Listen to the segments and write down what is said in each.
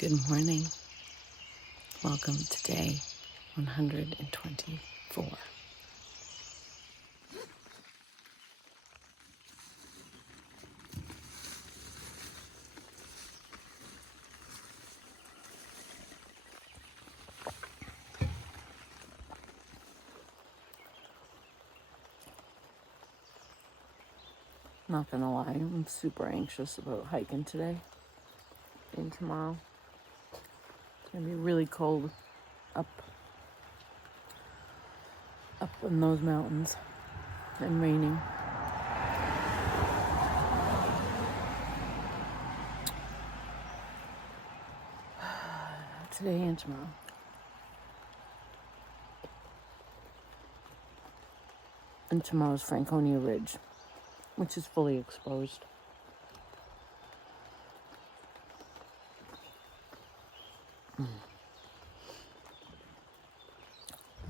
Good morning. Welcome to day 124. Not gonna lie, I'm super anxious about hiking today and tomorrow. It's gonna be really cold up in those mountains and raining. Today and tomorrow. And tomorrow's Franconia Ridge, which is fully exposed.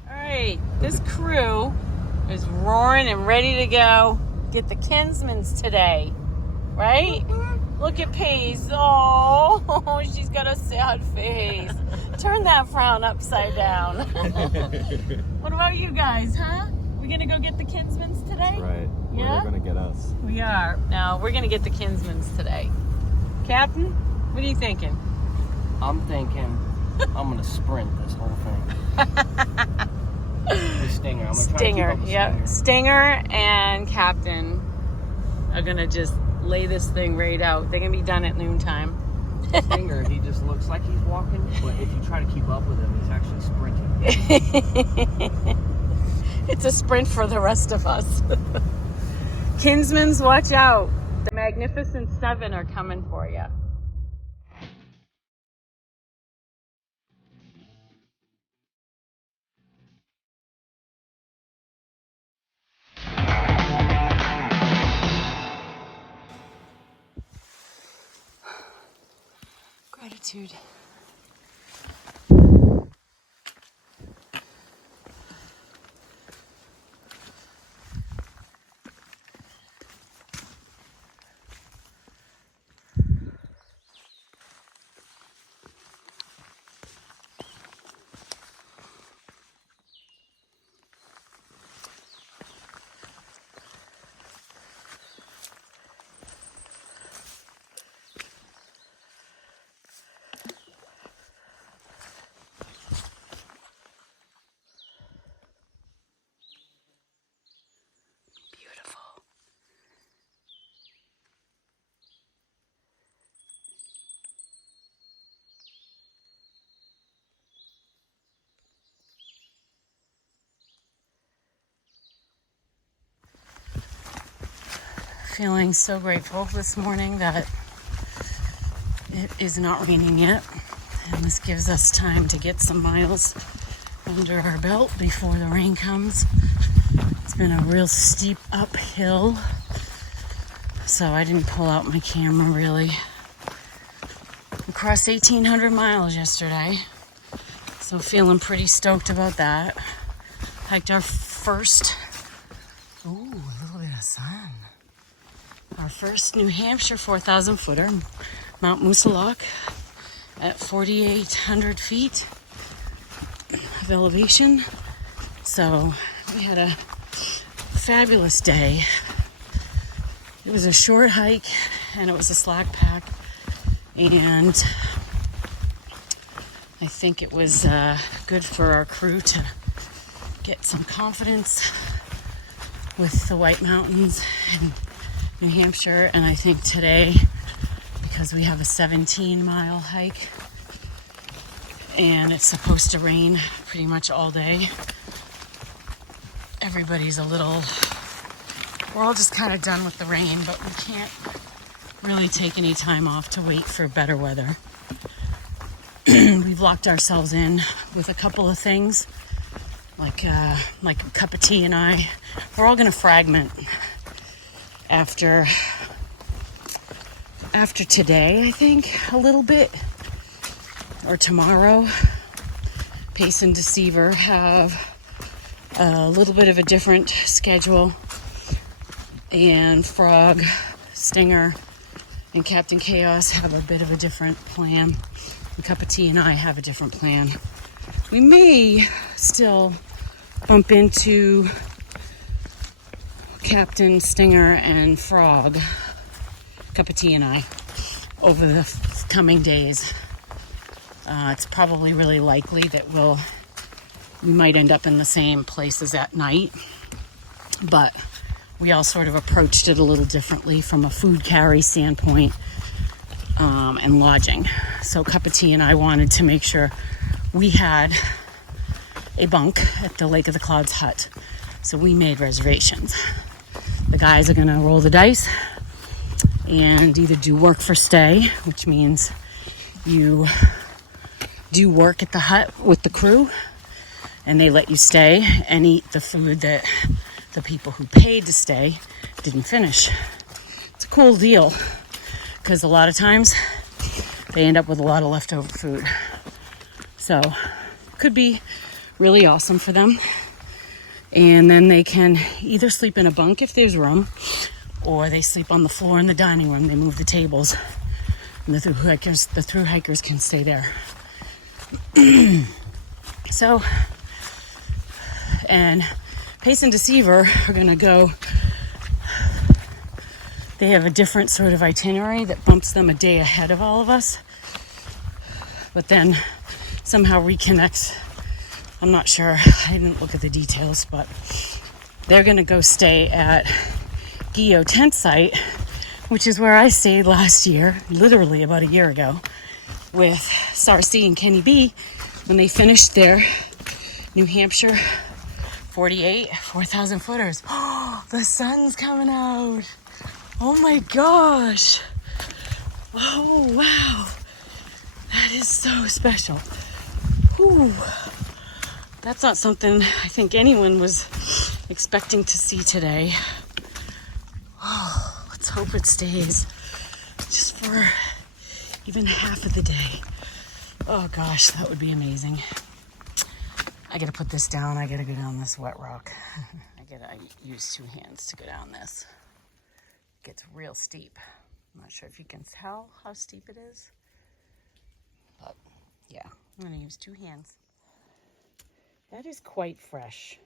All right, this crew is roaring and ready to go get the Kinsmans today, right? Look at Paige. Oh, she's got a sad face. Turn that frown upside down. What about you guys, huh? We gonna go get the Kinsmans today? That's right. Yeah? They're gonna get us. We are. Now, we're gonna get the Kinsmans today. Captain, what are you thinking? I'm thinking I'm gonna sprint this whole thing. The Stinger. I'm gonna try to keep up with Yep. Stinger and Captain are gonna just lay this thing right out. They're gonna be done at noontime. Stinger, he just looks like he's walking, but if you try to keep up with him, he's actually sprinting. It's a sprint for the rest of us. Kinsmans, watch out. The Magnificent Seven are coming for you. Gratitude. Feeling so grateful this morning that it is not raining yet, and this gives us time to get some miles under our belt before the rain comes. It's been a real steep uphill, so I didn't pull out my camera really. We crossed 1,800 miles yesterday, so feeling pretty stoked about that. Hiked our first, a little bit of sun. Our first New Hampshire 4,000 footer, Mount Moosilauke, at 4,800 feet of elevation. So we had a fabulous day. It was a short hike and it was a slack pack, and I think it was good for our crew to get some confidence with the White Mountains and New Hampshire. And I think today, because we have a 17-mile hike and it's supposed to rain pretty much all day, everybody's we're all just kind of done with the rain, but we can't really take any time off to wait for better weather. We've locked ourselves in with a couple of things, like a cup of tea, and we're all gonna fragment after today, I think, a little bit, or tomorrow. Pace and Deceiver have a little bit of a different schedule, and Frog, Stinger, and Captain Chaos have a bit of a different plan. And Cup of Tea and I have a different plan. We may still bump into Captain Stinger and Frog, Cup of Tea and I, over the coming days. It's probably really likely that we might end up in the same places at night, but we all sort of approached it a little differently from a food carry standpoint, and lodging. So Cup of Tea and I wanted to make sure we had a bunk at the Lake of the Clouds hut. So we made reservations. The guys are gonna roll the dice and either do work for stay, which means you do work at the hut with the crew and they let you stay and eat the food that the people who paid to stay didn't finish. It's a cool deal because a lot of times they end up with a lot of leftover food. So could be really awesome for them. And then they can either sleep in a bunk if there's room, or they sleep on the floor in the dining room. They move the tables and the thru hikers can stay there. So, and Pace and Deceiver are gonna go. They have a different sort of itinerary that bumps them a day ahead of all of us, but then somehow reconnects. I'm not sure, I didn't look at the details, but they're gonna go stay at Gio Tent Site, which is where I stayed last year, literally about a year ago, with Sarcy and Kenny B when they finished their New Hampshire 4,000 footers. Oh, the sun's coming out. Oh my gosh. Oh, wow. That is so special. Whew. That's not something I think anyone was expecting to see today. Oh, let's hope it stays just for even half of the day. Oh gosh, that would be amazing. I gotta put this down. I gotta go down this wet rock. I gotta use 2 hands to go down this. It gets real steep. I'm not sure if you can tell how steep it is, but yeah, I'm gonna use 2 hands. That is quite fresh.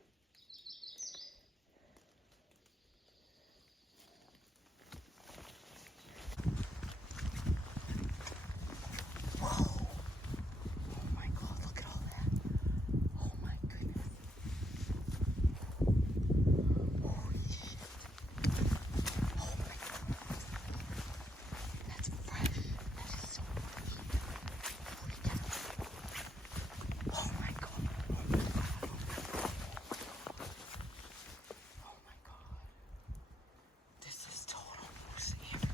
Whoa. Oh my God, look at all that. Oh my goodness. Holy shit. Oh my God. That's fresh. That is so fresh. Holy cow. Oh my God. Oh my God. This is total moose area.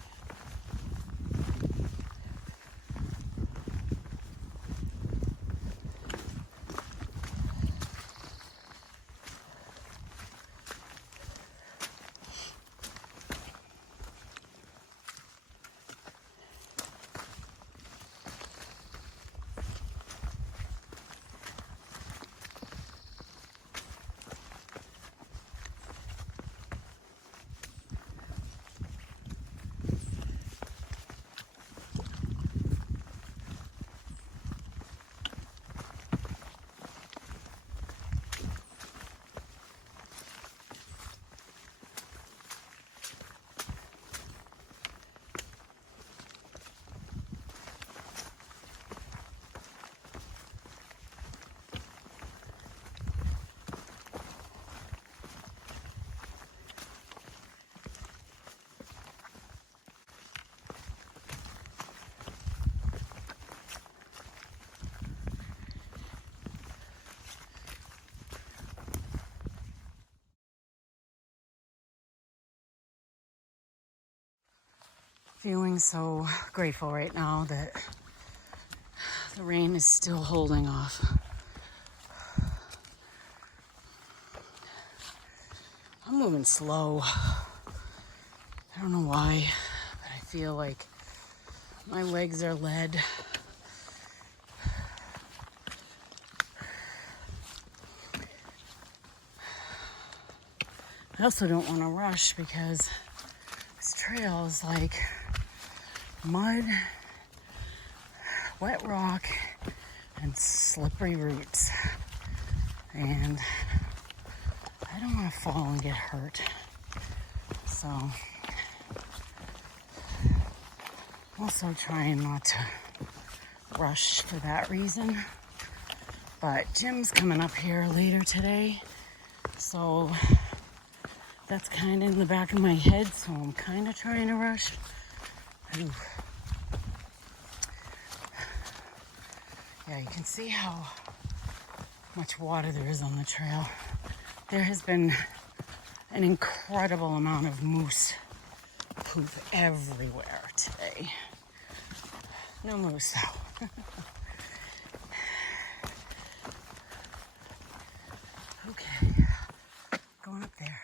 Feeling so grateful right now that the rain is still holding off. I'm moving slow. I don't know why, but I feel like my legs are lead. I also don't want to rush because this trail is like mud, wet rock, and slippery roots. And I don't want to fall and get hurt. So also trying not to rush for that reason. But Jim's coming up here later today, so that's kind of in the back of my head, so I'm kind of trying to rush. Ooh. Yeah, you can see how much water there is on the trail. There has been an incredible amount of moose poop everywhere today. No moose though. Okay, going up there.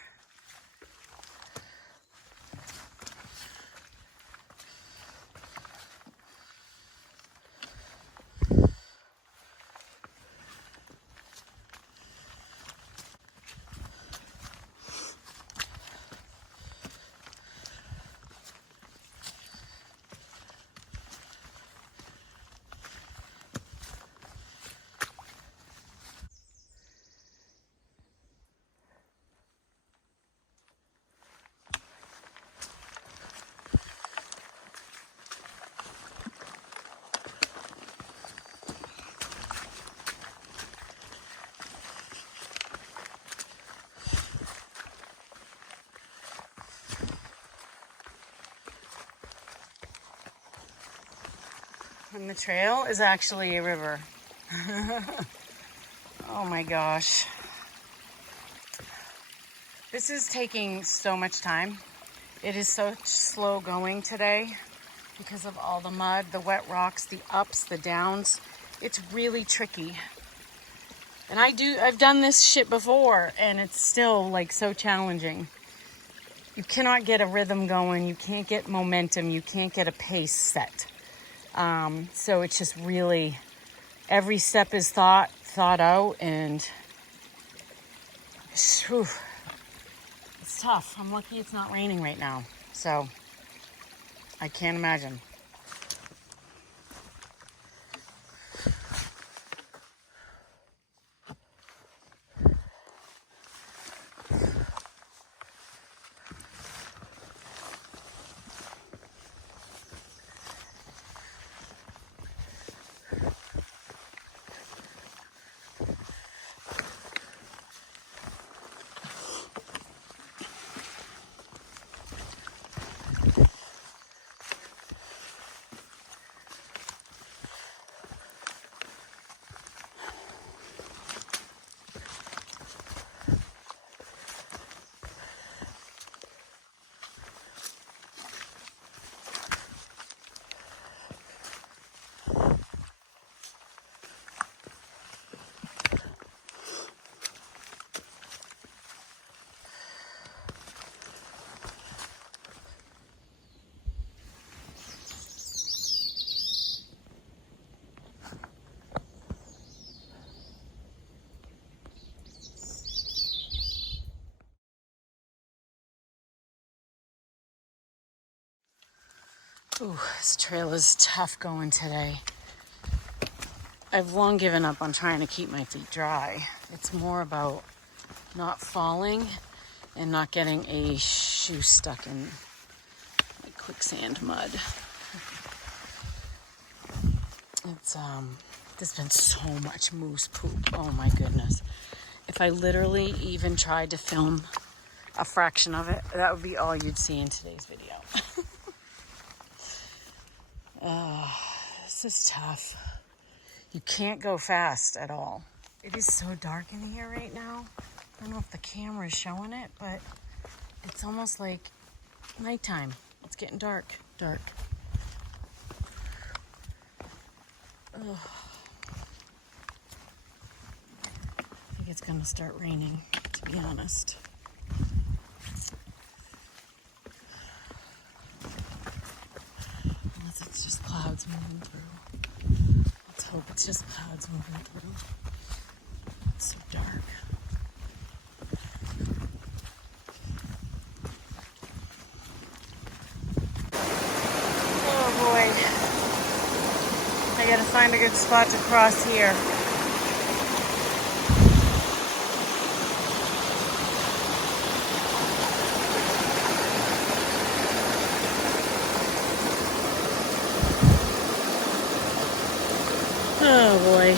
And the trail is actually a river. Oh my gosh. This is taking so much time. It is so slow going today because of all the mud, the wet rocks, the ups, the downs. It's really tricky. And I've done this shit before and it's still like so challenging. You cannot get a rhythm going. You can't get momentum. You can't get a pace set. So it's just really, every step is thought out, and whew, it's tough. I'm lucky it's not raining right now, so I can't imagine. Ooh, this trail is tough going today. I've long given up on trying to keep my feet dry. It's more about not falling and not getting a shoe stuck in like quicksand mud. It's there's been so much moose poop. Oh my goodness. If I literally even tried to film a fraction of it, that would be all you'd see in today's video. This is tough. You can't go fast at all. It is so dark in here right now. I don't know if the camera is showing it, but it's almost like nighttime. It's getting dark. Ugh. I think it's gonna start raining, to be honest. Unless it's just clouds moving through. Let's hope it's just clouds moving through. It's so dark. Oh I gotta find a good spot to cross here. Oh boy.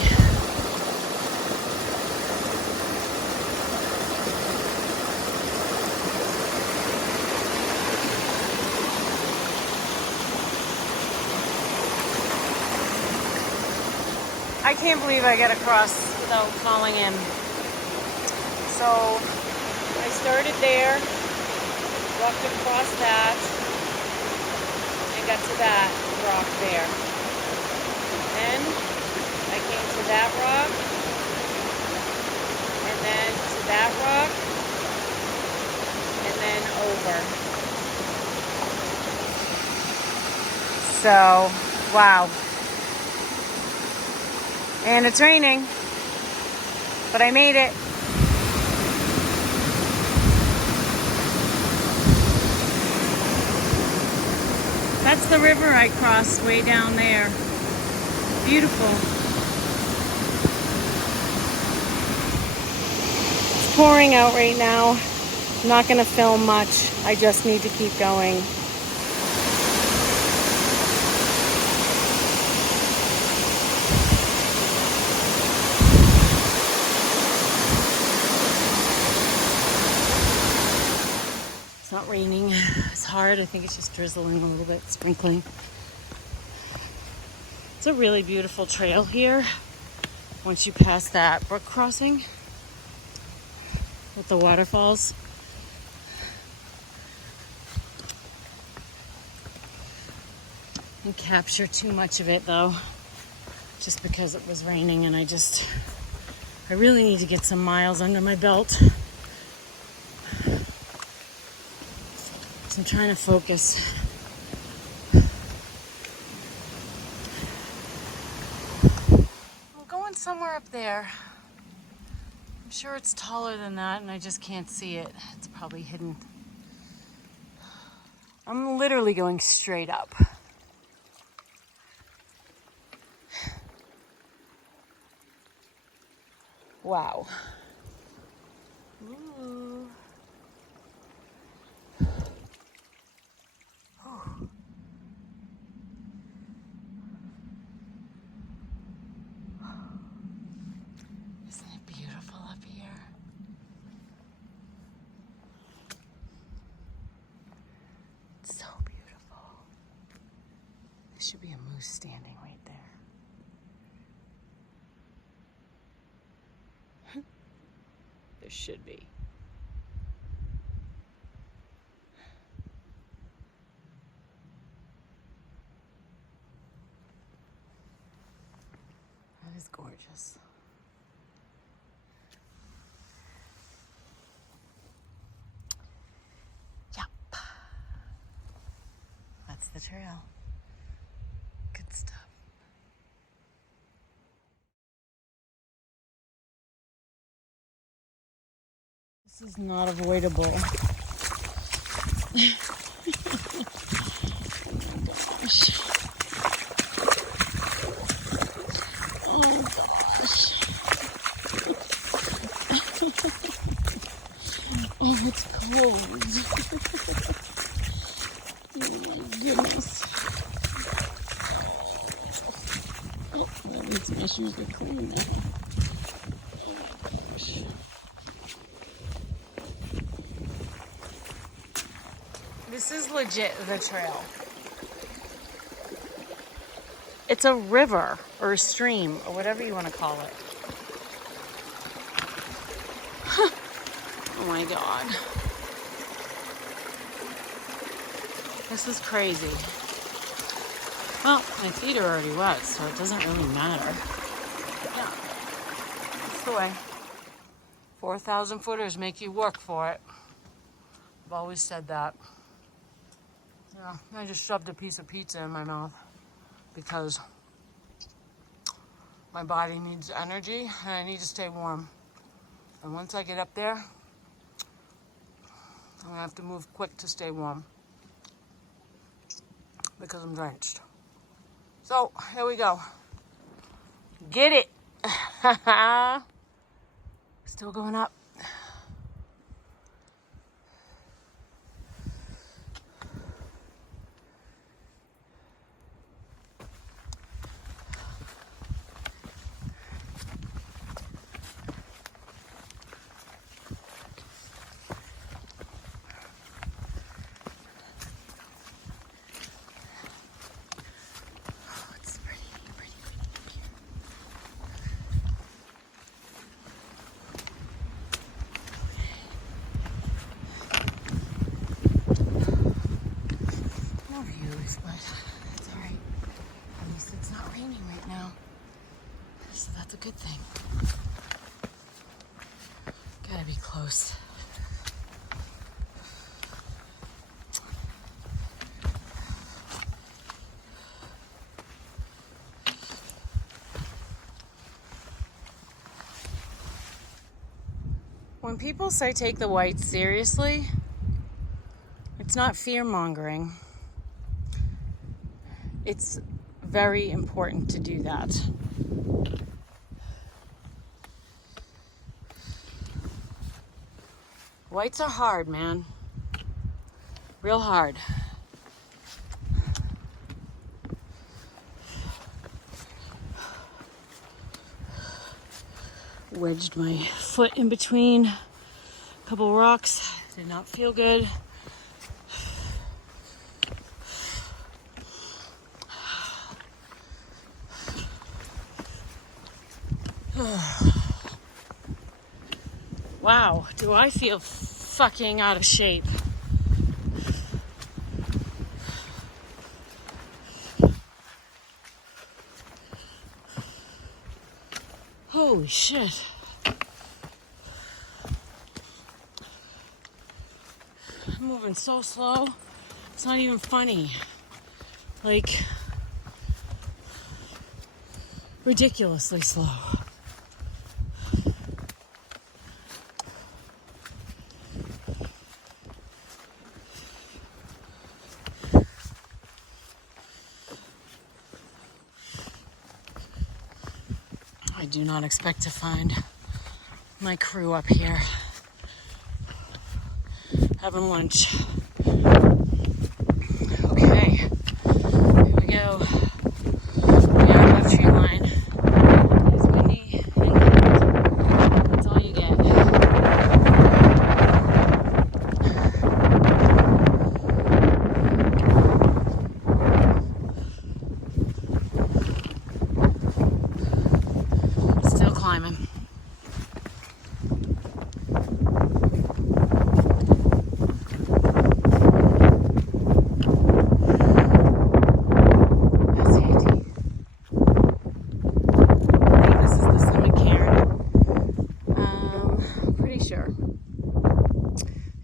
I can't believe I got across without falling in. So I started there, walked across that, and got to that rock there. Then I came to that rock, and then to that rock, and then over. So, wow. And it's raining, but I made it. That's the river I crossed way down there. Beautiful. It's pouring out right now. I'm not going to film much. I just need to keep going. It's not raining. It's hard. I think it's just drizzling a little bit, sprinkling. It's a really beautiful trail here once you pass that brook crossing with the waterfalls. I didn't capture too much of it though, just because it was raining, and I really need to get some miles under my belt. So I'm trying to focus. I'm going somewhere up there. I'm sure it's taller than that, and I just can't see it. It's probably hidden. I'm literally going straight up. Wow. Ooh. Isn't it beautiful up here? It's so beautiful. There should be a moose standing right there. There should be. That is gorgeous. Yep. That's the trail. Good stuff. This is not avoidable. Oh my gosh. Oh gosh. Oh, it's cold. Oh my goodness. Oh, that means my shoes are clean now. Oh my gosh. This is legit the trail. It's a river or a stream or whatever you want to call it. Oh my God. This is crazy. Well, my feet are already wet, so it doesn't really matter. Yeah, that's the way. 4,000 footers make you work for it. I've always said that. Yeah, I just shoved a piece of pizza in my mouth because my body needs energy and I need to stay warm. And once I get up there, I'm gonna have to move quick to stay warm because I'm drenched. So here we go. Get it. Still going up. But it's all right. At least it's not raining right now. So that's a good thing. Gotta be close. When people say take the whites seriously, it's not fear-mongering. It's very important to do that. Whites are hard, man. Real hard. Wedged my foot in between a couple rocks. Did not feel good. Wow, do I feel fucking out of shape. Holy shit. I'm moving so slow. It's not even funny. Like, ridiculously slow. I do not expect to find my crew up here having lunch. Okay, here we go. We are above tree line. It's windy and cold. That's all you get. Still climbing.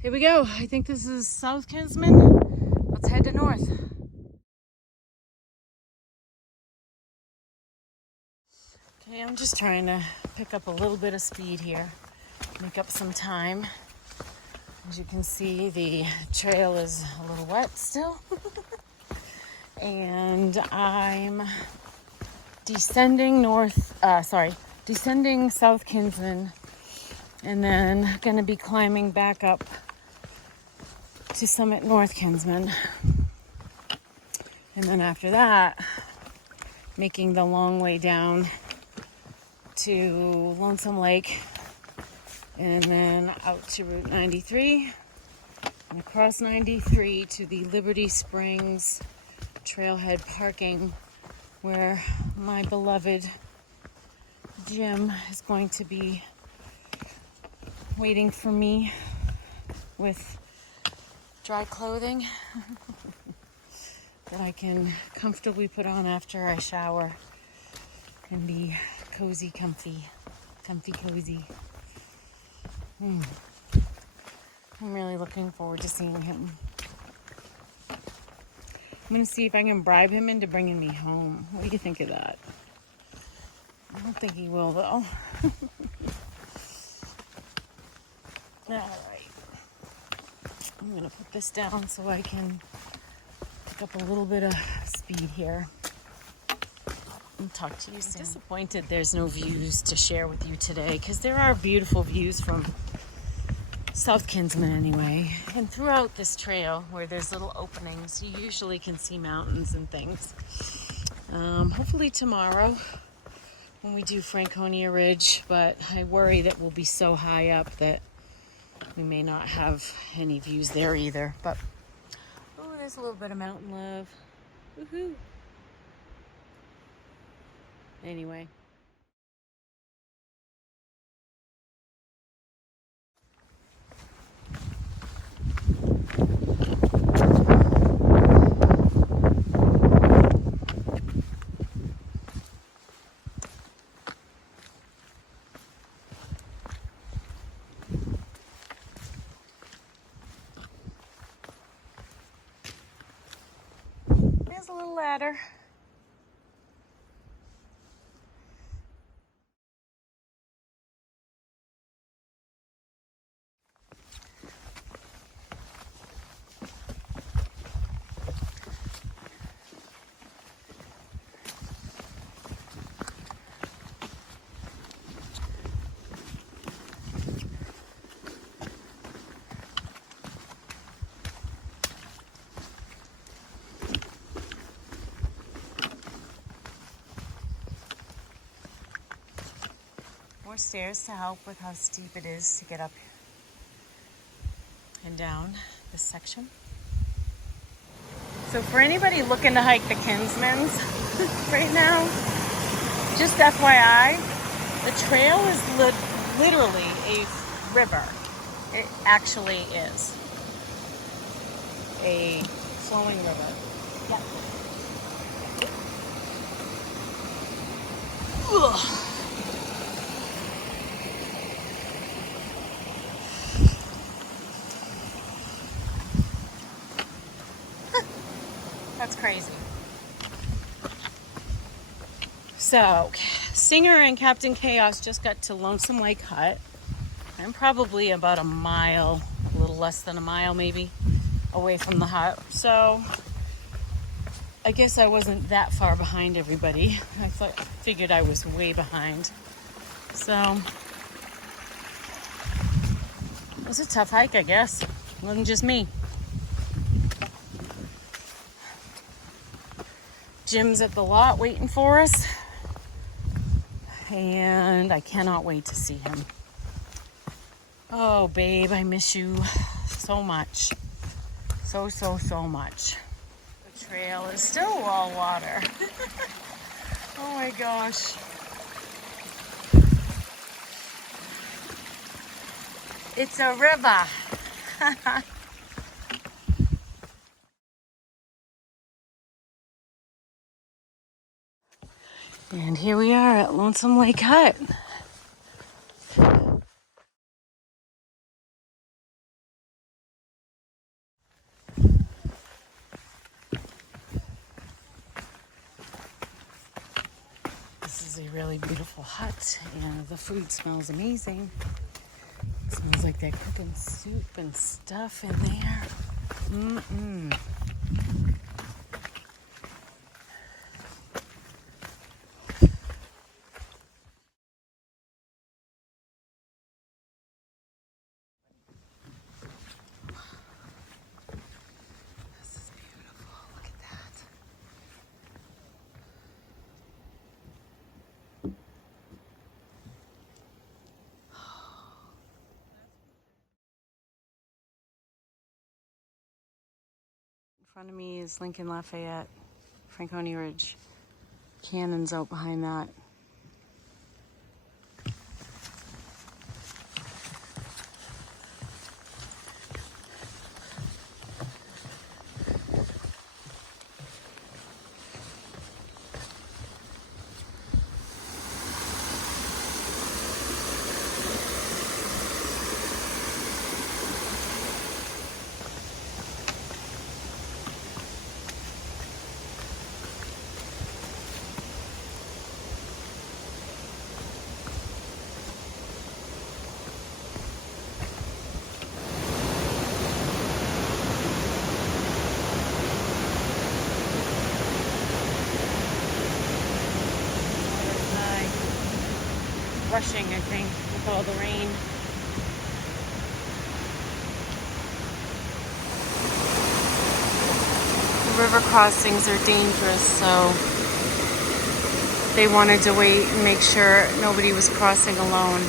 Here we go. I think this is South Kinsman. Let's head to north. Okay, I'm just trying to pick up a little bit of speed here, make up some time. As you can see, the trail is a little wet still. And I'm descending descending South Kinsman, and then gonna be climbing back up to summit North Kinsman. And then after that, making the long way down to Lonesome Lake, and then out to Route 93, and across 93 to the Liberty Springs trailhead parking, where my beloved Jim is going to be waiting for me with dry clothing that I can comfortably put on after I shower and be cozy, comfy, cozy. I'm really looking forward to seeing him. I'm gonna see if I can bribe him into bringing me home. What do you think of that? I don't think he will, though. Alright. I'm gonna put this down so I can pick up a little bit of speed here. I'll talk to you soon. I'm disappointed there's no views to share with you today, because there are beautiful views from South Kinsman anyway. And throughout this trail where there's little openings, you usually can see mountains and things. Hopefully tomorrow when we do Franconia Ridge, but I worry that we'll be so high up that we may not have any views there either. But, oh, there's a little bit of mountain love. Woohoo! Anyway. There's a little ladder. More stairs to help with how steep it is to get up and down this section. So for anybody looking to hike the Kinsmans right now, just FYI, the trail is literally a river. It actually is a flowing river. Yep. Ugh. That's crazy. So, Singer and Captain Chaos just got to Lonesome Lake Hut. I'm probably about a mile, a little less than a mile maybe, away from the hut. So, I guess I wasn't that far behind everybody. I figured I was way behind. So, it was a tough hike, I guess. It wasn't just me. Jim's at the lot waiting for us, and I cannot wait to see him. Oh, babe, I miss you so much. So much. The trail is still all water. Oh my gosh. It's a river. And here we are at Lonesome Lake Hut. This is a really beautiful hut, and the food smells amazing. It smells like they're cooking soup and stuff in there. Mm-mm. In front of me is Lincoln Lafayette, Franconia Ridge. Cannon's out behind that. crushing, I think, with all the rain. The river crossings are dangerous, so they wanted to wait and make sure nobody was crossing alone.